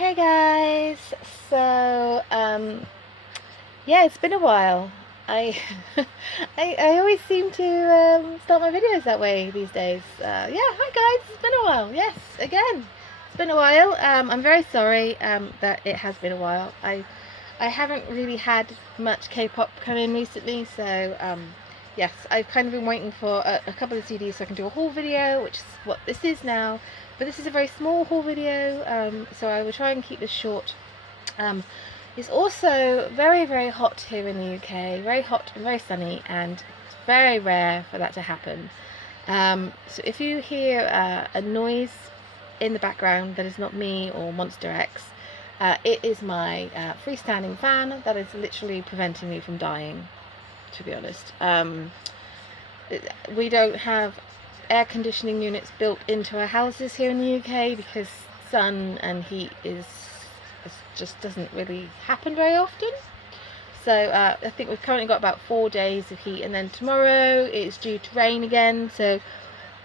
Hey guys, so yeah, it's been a while. I I always seem to start my videos that way these days. Yeah, hi guys, it's been a while. Yes, again, it's been a while. I'm very sorry that it has been a while. I haven't really had much K-pop come in recently, so yes, I've kind of been waiting for a couple of CDs so I can do a haul video, which is what this is now. But this is a very small haul video, so I will try and keep this short. Um, it's also very, very hot here in the UK, very hot and very sunny, and it's very rare for that to happen. So if you hear a noise in the background that is not me or Monsta X, it is my freestanding fan that is literally preventing me from dying, to be honest. We don't have air conditioning units built into our houses here in the UK because sun and heat just doesn't really happen very often. So I think we've currently got about 4 days of heat, and then tomorrow it's due to rain again, so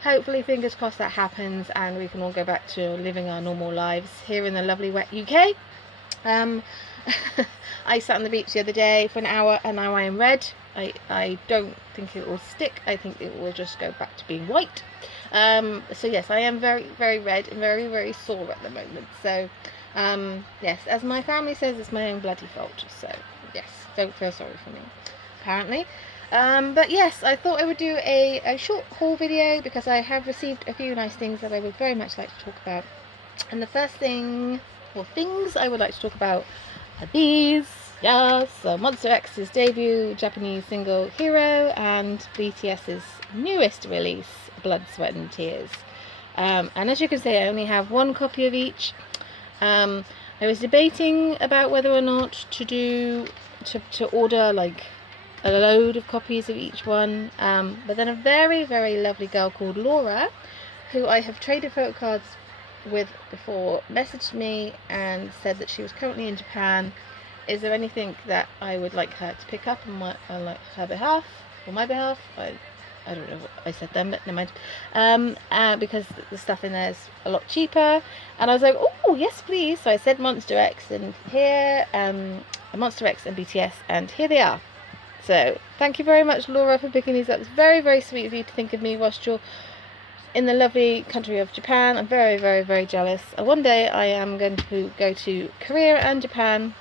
hopefully, fingers crossed, that happens and we can all go back to living our normal lives here in the lovely wet UK. I sat on the beach the other day for an hour and now I am red. I don't think it will stick. I think it will just go back to being white. So yes, I am very, very red and very, very sore at the moment. So yes, as my family says, it's my own bloody fault. So yes, don't feel sorry for me, apparently. But yes, I thought I would do a short haul video because I have received a few nice things that I would very much like to talk about. And the first thing, or things I would like to talk about, are these. Yes, Monsta X's debut Japanese single Hero and BTS's newest release, Blood, Sweat and Tears. And as you can see, I only have one copy of each. I was debating about whether or not to order like a load of copies of each one, but then a very, very lovely girl called Laura, who I have traded photo cards with before, messaged me and said that she was currently in Japan. Is there anything that I would like her to pick up on her behalf, or my behalf? I don't know what I said then, but never mind. Because the stuff in there is a lot cheaper, and I was like, oh yes please. So I said Monsta X, and here Monsta X and BTS, and here they are. So thank you very much, Laura, for picking these up. It's very, very sweet of you to think of me whilst you're in the lovely country of Japan. I'm very, very, very jealous. One day I am going to go to Korea and Japan.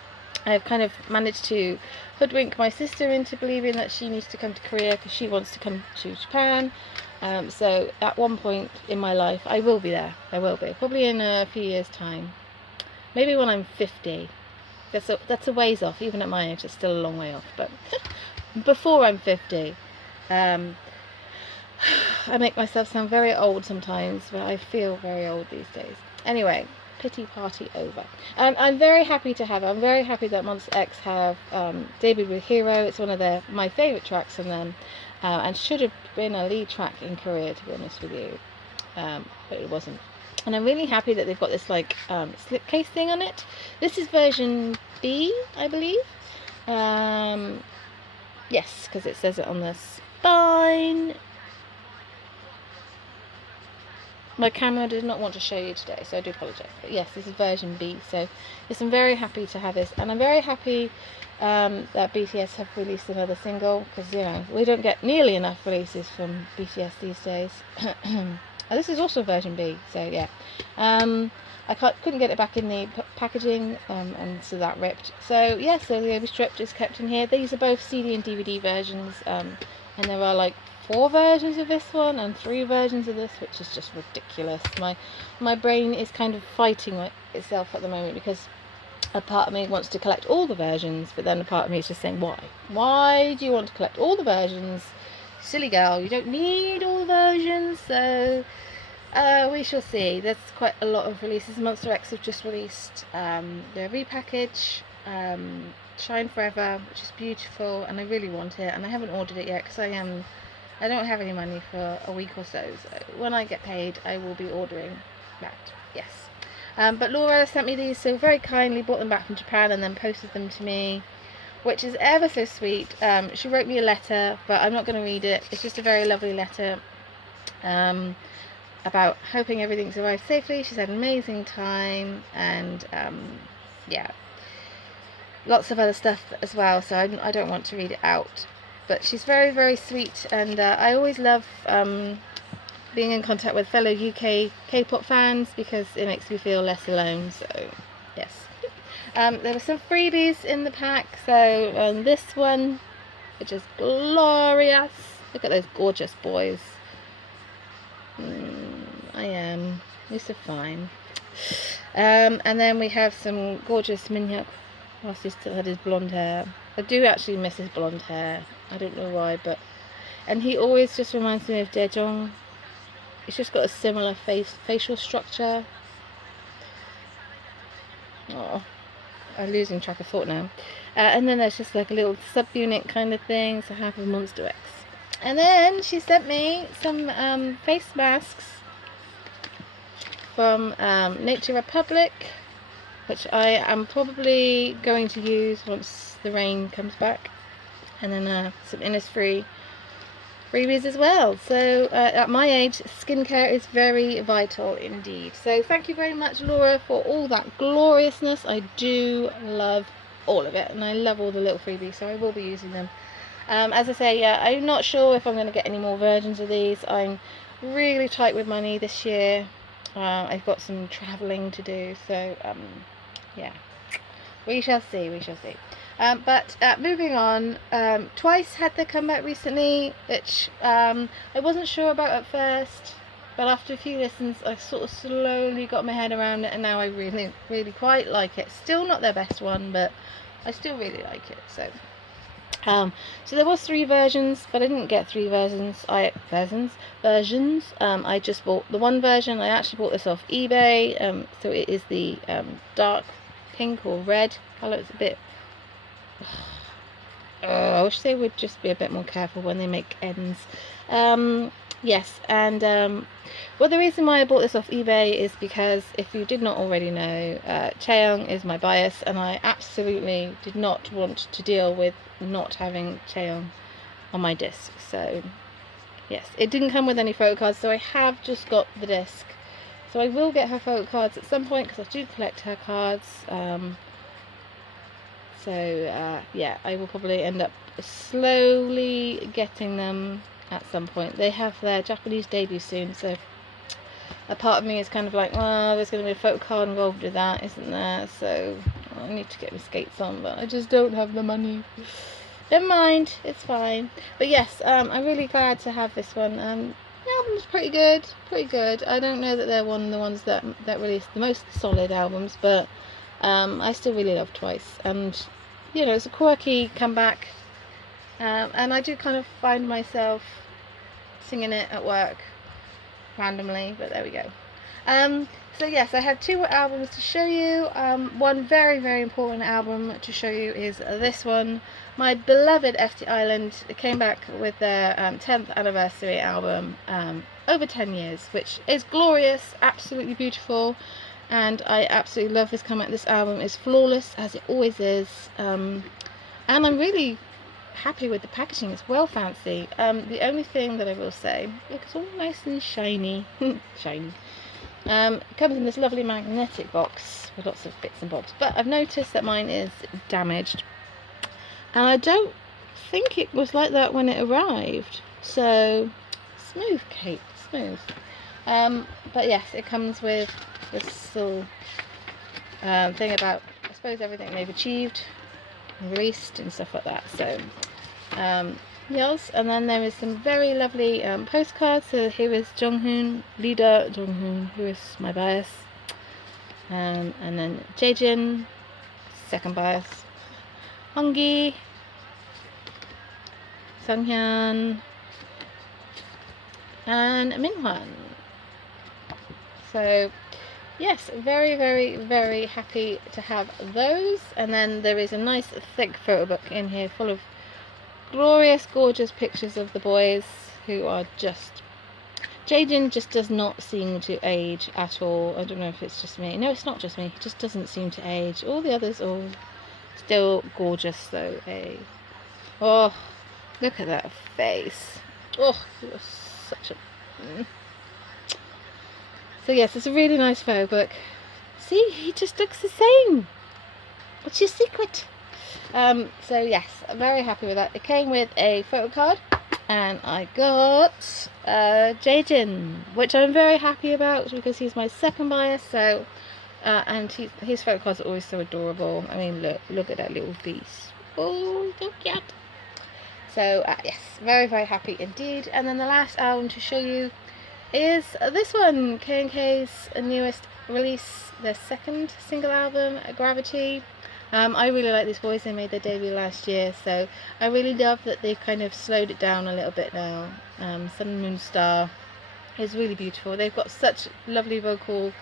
I've kind of managed to hoodwink my sister into believing that she needs to come to Korea because she wants to come to Japan. So at one point in my life I will be there. I will be, probably in a few years' time, maybe when I'm 50. That's a ways off. Even at my age, it's still a long way off, but before I'm 50. I make myself sound very old sometimes, but I feel very old these days. Anyway, pity party over. I'm very happy to have it. I'm very happy that Monsta X have debuted with Hero. It's one of my favourite tracks from them, and should have been a lead track in Korea, to be honest with you, but it wasn't. And I'm really happy that they've got this like slipcase thing on it. This is version B, I believe. Yes, because it says it on the spine. My camera did not want to show you today, so I do apologise. But yes, this is version B. So yes, I'm very happy to have this, and I'm very happy that BTS have released another single, because you know we don't get nearly enough releases from BTS these days. Oh, this is also version B, so yeah. I couldn't get it back in the packaging, and so that ripped. So yeah, so the OB strip is kept in here. These are both CD and DVD versions, and there are like 4 versions of this one and 3 versions of this, which is just ridiculous. My brain is kind of fighting itself at the moment because a part of me wants to collect all the versions, but then a part of me is just saying, why do you want to collect all the versions? Silly girl, you don't need all the versions. So we shall see. There's quite a lot of releases. Monsta X have just released their repackage, Shine Forever, which is beautiful, and I really want it, and I haven't ordered it yet because I don't have any money for a week or so. So when I get paid, I will be ordering that. Yes. But Laura sent me these so very kindly, brought them back from Japan and then posted them to me, which is ever so sweet. She wrote me a letter, but I'm not going to read it. It's just a very lovely letter. about hoping everything's arrived safely. She's had an amazing time, and yeah, lots of other stuff as well, so I don't want to read it out. But she's very, very sweet, and I always love being in contact with fellow UK K-pop fans because it makes me feel less alone. So yes, there were some freebies in the pack. So this one, which is glorious. Look at those gorgeous boys. You're so fine. And then we have some gorgeous Minhyuk whilst he still had his blonde hair. I do actually miss his blonde hair. I don't know why, and he always just reminds me of Daejong. He's just got a similar facial structure. Oh, I'm losing track of thought now. And then there's just like a little subunit kind of thing, so half of Monsta X. And then she sent me some face masks from Nature Republic, which I am probably going to use once the rain comes back. And then some Innisfree freebies as well. So at my age, skincare is very vital indeed. So thank you very much, Laura, for all that gloriousness. I do love all of it, and I love all the little freebies, so I will be using them. As I say, I'm not sure if I'm going to get any more versions of these. I'm really tight with money this year. I've got some travelling to do, so yeah, we shall see. But moving on, Twice had their comeback recently, which I wasn't sure about at first, but after a few listens I sort of slowly got my head around it, and now I really, really quite like it. Still not their best one, but I still really like it. So there was 3 versions, but I didn't get 3 versions. I just bought the one version. I actually bought this off eBay. So it is the dark pink or red colour. It's a bit I wish they would just be a bit more careful when they make ends. Yes, and well, the reason why I bought this off eBay is because, if you did not already know, Chaeyoung is my bias, and I absolutely did not want to deal with not having Chaeyoung on my disc. So yes, it didn't come with any photo cards, so I have just got the disc. So I will get her photo cards at some point, because I do collect her cards. Yeah, I will probably end up slowly getting them at some point. They have their Japanese debut soon, so a part of me is kind of like, well, there's going to be a photo card involved with that, isn't there? So I need to get my skates on, but I just don't have the money. Never mind, it's fine. But yes, I'm really glad to have this one. The album's pretty good. I don't know that they're one of the ones that released the most solid albums, but I still really love Twice, and you know, it's a quirky comeback, and I do kind of find myself singing it at work randomly, but there we go. So yes, I have 2 albums to show you. One very, very important album to show you is this one. My beloved FT Island came back with their 10th anniversary album, over 10 years, which is glorious, absolutely beautiful. And I absolutely love this comeback. This album is flawless, as it always is, and I'm really happy with the packaging. It's well fancy. The only thing that I will say, look, it's all nice and shiny. Shiny. It comes in this lovely magnetic box with lots of bits and bobs, but I've noticed that mine is damaged, and I don't think it was like that when it arrived. So smooth, Kate, smooth. But yes, it comes with this little thing about, I suppose, everything they've achieved, released, and stuff like that. So yes, and then there is some very lovely postcards. So here is Jonghoon, leader Jonghoon, who is my bias, and then Jaejin, second bias, Honggi, Sunghyun, and Minhwan. So yes, very, very, very happy to have those. And then there is a nice thick photo book in here full of glorious, gorgeous pictures of the boys, who are just... Jaden just does not seem to age at all. I don't know if it's just me. No, it's not just me. He just doesn't seem to age. All the others are still gorgeous though. Hey. Oh, look at that face. Oh, he was such a... So yes, it's a really nice photo book. See, he just looks the same. What's your secret? So yes, I'm very happy with that. It came with a photo card, and I got Jaejin, which I'm very happy about because he's my second bias. So and his photo cards are always so adorable. I mean, look at that little piece. Oh, so cute. So yes, very, very happy indeed. And then the last album to show you is this one, K&K's newest release, their second single album, Gravity. I really like these boys. They made their debut last year, so I really love that they've kind of slowed it down a little bit now. Sun and Moon Star is really beautiful. They've got such lovely vocal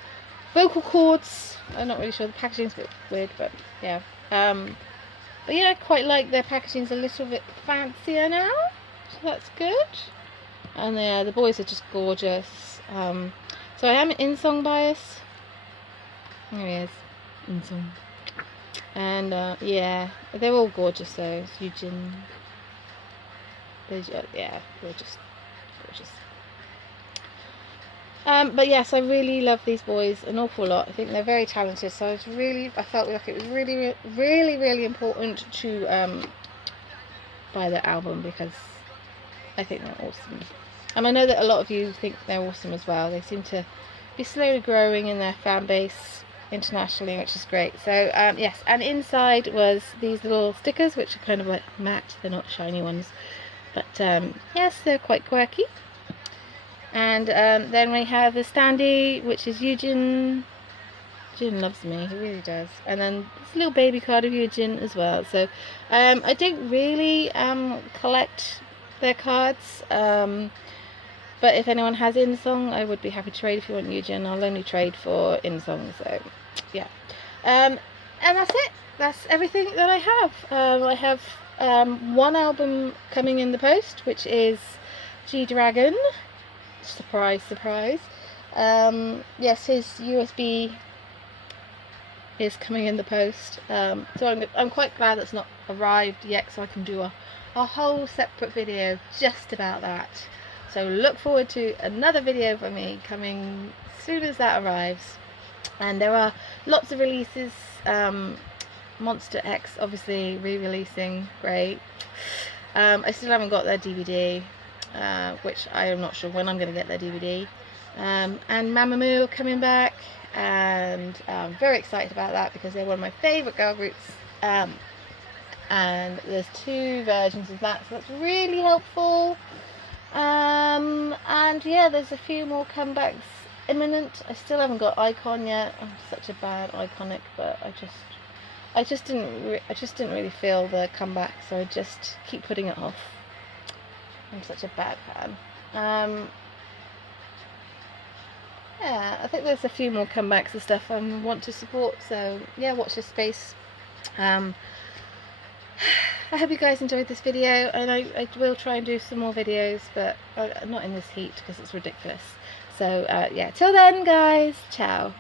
cords. I'm not really sure, the packaging's a bit weird, but yeah. But yeah, I quite like their packaging's a little bit fancier now, so that's good. And yeah, the boys are just gorgeous. So I am in-song bias. There he is, in-song. And yeah, they're all gorgeous though. Yujin, yeah, they're just gorgeous. But yes, I really love these boys an awful lot. I think they're very talented. So I felt like it was really, really, really important to buy their album because I think they're awesome. And I know that a lot of you think they're awesome as well. They seem to be slowly growing in their fan base internationally, which is great. So yes, and inside was these little stickers, which are kind of like matte. They're not shiny ones, but yes, they're quite quirky. And then we have the standee, which is Yujin. Jin loves me, he really does. And then this little baby card of Yujin as well. So I don't really collect their cards, but if anyone has in-song, I would be happy to trade. If you want Yujin, I'll only trade for in-song. So yeah, and that's it. That's everything that I have. I have one album coming in the post, which is G-Dragon. Surprise, surprise. Yes, his USB is coming in the post. So I'm quite glad that's not arrived yet, so I can do a whole separate video just about that. So look forward to another video from me coming as soon as that arrives. And there are lots of releases. Monsta X obviously re-releasing, great. I still haven't got their DVD, which I am not sure when I'm going to get their DVD. And Mamamoo coming back, and I'm very excited about that because they're one of my favourite girl groups. And there's 2 versions of that, so that's really helpful. And yeah, there's a few more comebacks imminent. I still haven't got Icon yet. I'm such a bad Iconic, but I just didn't really feel the comeback, so I just keep putting it off. I'm such a bad fan. Yeah, I think there's a few more comebacks and stuff I want to support, so yeah, watch this space. I hope you guys enjoyed this video, and I will try and do some more videos, but not in this heat because it's ridiculous. So yeah, till then guys, ciao.